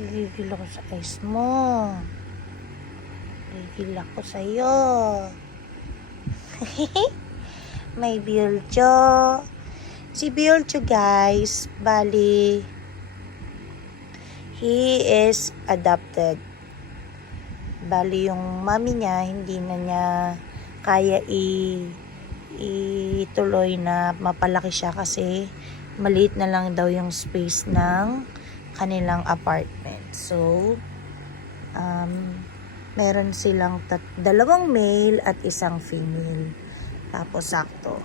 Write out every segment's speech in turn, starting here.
Gigigil ako sa eyes mo. Gigigil ako sa'yo. May Biolcho. Si Biolcho guys, bali, he is adopted. Bali yung mami niya, hindi na niya kaya ituloy na mapalaki siya kasi maliit na lang daw yung space ng kanilang apartment. So, meron silang dalawang male at isang female. Tapos sakto.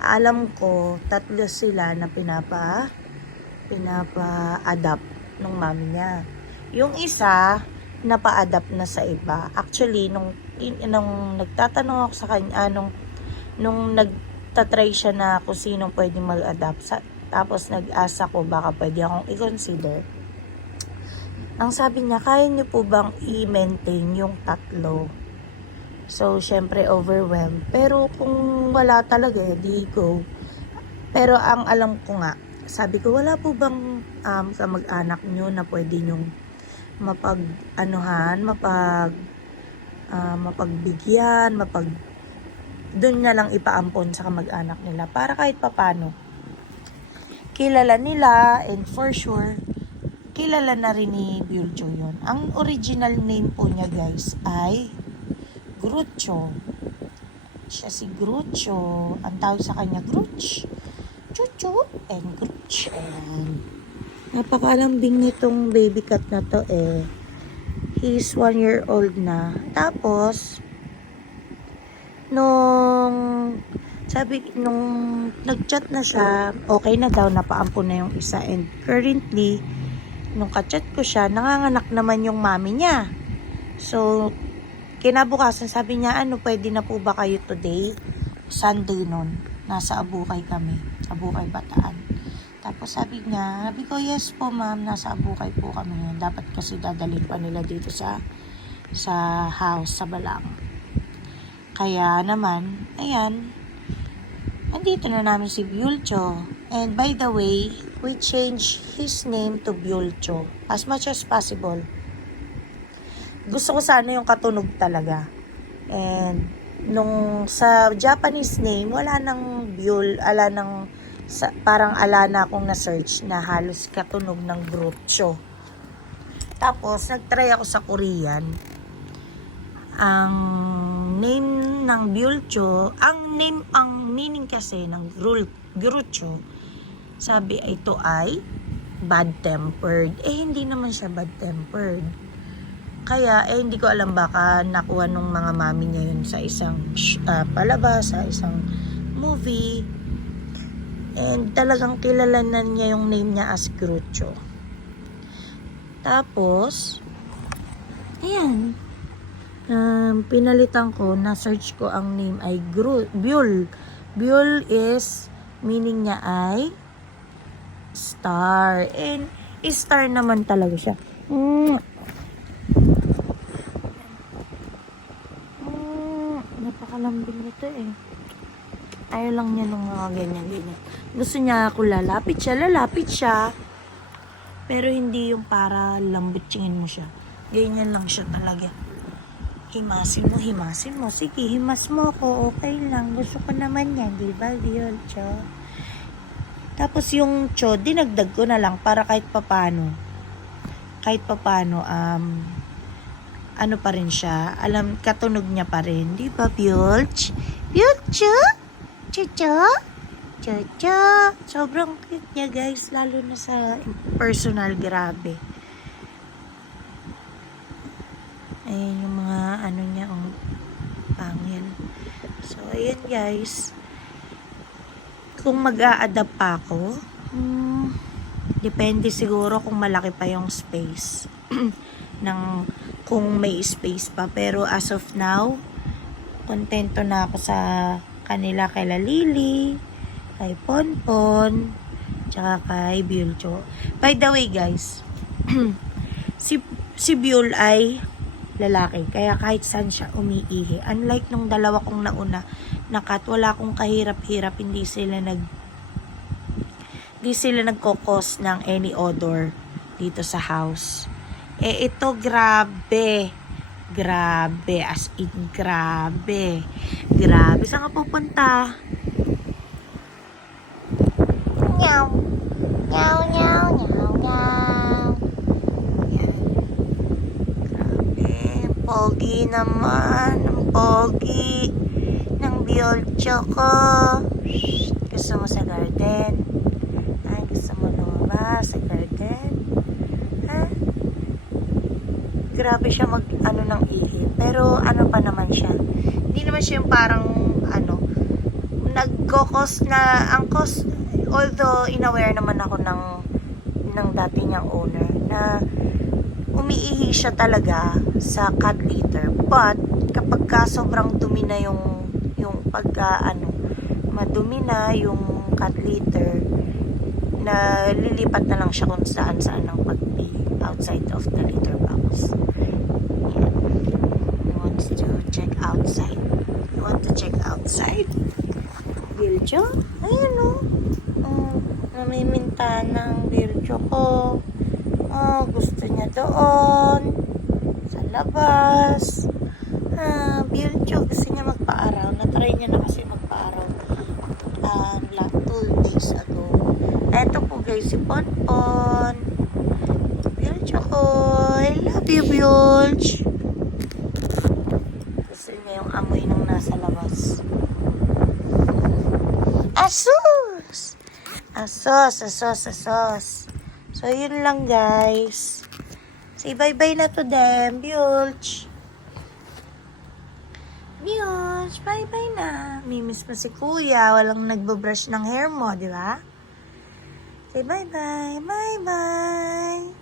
Alam ko, 3 sila na pinapa-adapt ng mami niya. Yung isa, napa-adapt na sa iba. Actually, nung nagtatanong ako sa kanya, nung nagtatry siya na kung sino pwede mag-adapt, tapos nag-asa ko baka pwede akong i-consider. Ang sabi niya, kaya niyo po bang i-maintain yung 3? So, syempre overwhelmed. Pero kung wala talaga, di go. Pero ang alam ko nga, sabi ko, wala po bang kamag-anak nyo na pwede nyong mapagbigyan, doon na lang ipaampon sa kamag-anak nila para kahit papano kilala nila, and for sure kilala na rin ni Biolcho yun. Ang original name po niya guys ay Grucho. Siya si Grucho. Ang tawag sa kanya Gruch, Chuchu, and Gruch. And napakalambing nitong baby cat na to eh. He's 1 year old na. Tapos, nung nag-chat na siya, okay na daw, napaampon na yung isa. And currently, nung ka-chat ko siya, nanganganak naman yung mami niya. So, kinabukasan sabi niya, pwede na po ba kayo today? Sunday nun. Nasa Abukay kami. Abukay, Bataan. Tapos sabi ko, yes po ma'am, nasa Abukay po kami ngayon. Dapat kasi dadalhin pa nila dito sa house, sa Balang. Kaya naman, ayan, andito na namin si Biolcho. And by the way, we changed his name to Biolcho as much as possible. Gusto ko sana yung katunog talaga. And nung sa Japanese name, wala nang parang ala na akong na-search na halos katunog ng Grucho. Tapos, nag-try ako sa Korean. Ang name ng Biolcho, ang meaning kasi ng Grucho, sabi ito ay bad-tempered. Hindi naman siya bad-tempered. Kaya, hindi ko alam baka nakuha nung mga mami niya yun sa isang palabas, sa isang movie. And talagang kilalanan niya yung name niya as Grucho. Tapos, ayan. Pinalitan ko, na-search ko ang name ay Biol. Biol is, meaning niya ay star. And, star naman talaga siya. Napakalambing nito eh. Ayaw lang niya nung mga ganyan. Gusto niya ako lalapit siya. Pero hindi yung para lambutsingin mo siya. Ganyan lang siya talaga. Himasin mo. Sige, himas mo ako. Okay lang. Gusto ko naman yan. Diba, Biolcho? Tapos yung cho, dinagdag ko na lang para kahit papano, ano pa rin siya. Katunog niya pa rin. Diba, Biolch? Biolcho? Chucho? Sobrang cute niya guys, lalo na sa personal, grabe. Ayan yung mga niya, pangil. So, ayan guys. Kung mag-a-adapt pa ako, depende siguro kung malaki pa yung space. Kung may space pa. Pero as of now, kontento na ako sa kanila, kay Lily, kay Ponpon, tsaka kay Biolcho. By the way guys, si Biol ay lalaki, kaya kahit saan siya umiihi. Unlike nung dalawa kong nauna na cat, wala akong kahirap-hirap, hindi sila nagko-cause ng any odor dito sa house. Ito, grabe. Grabe, as in, grabe. Grabe, saan ka pupunta? Meow. Meow, meow, meow, meow. Yan. Grabe, pogi naman. Ang pogi ng biolcho ko. Gusto mo sa garden? Ay, gusto mo lumabas sa garden? Ha? Grabe siya ng ihi. Pero ano pa naman siya? Hindi naman siya yung parang nagkokos na ang cost, although inaware naman ako ng dati niyang owner na umiihi siya talaga sa cat litter. But kapag ka sobrang dumi na yung madumi na yung cat litter, na lilipat na lang siya kung saan ang pag-pee outside of the litter box. Yan. He wants to check outside. You want to check outside? Virgyo? Ayan o. Namiminta ng Virgyo ko. Gusto niya doon. Sa labas. Virgyo, gusto niya magpa-araw. Natry niya na kasi magpa-araw. 2 days ago. Eto po guys, si Ponpon. Virgyo ko. I love you, Virgyo. Gusto niya yung amoy ng nasa labas. Asus! Asos. So, yun lang guys. Say bye-bye na to them, Bilge. Bilge, bye-bye na. Mimiss mo si kuya. Walang nagbabrush ng hair mo, di ba? Say bye-bye. Bye-bye.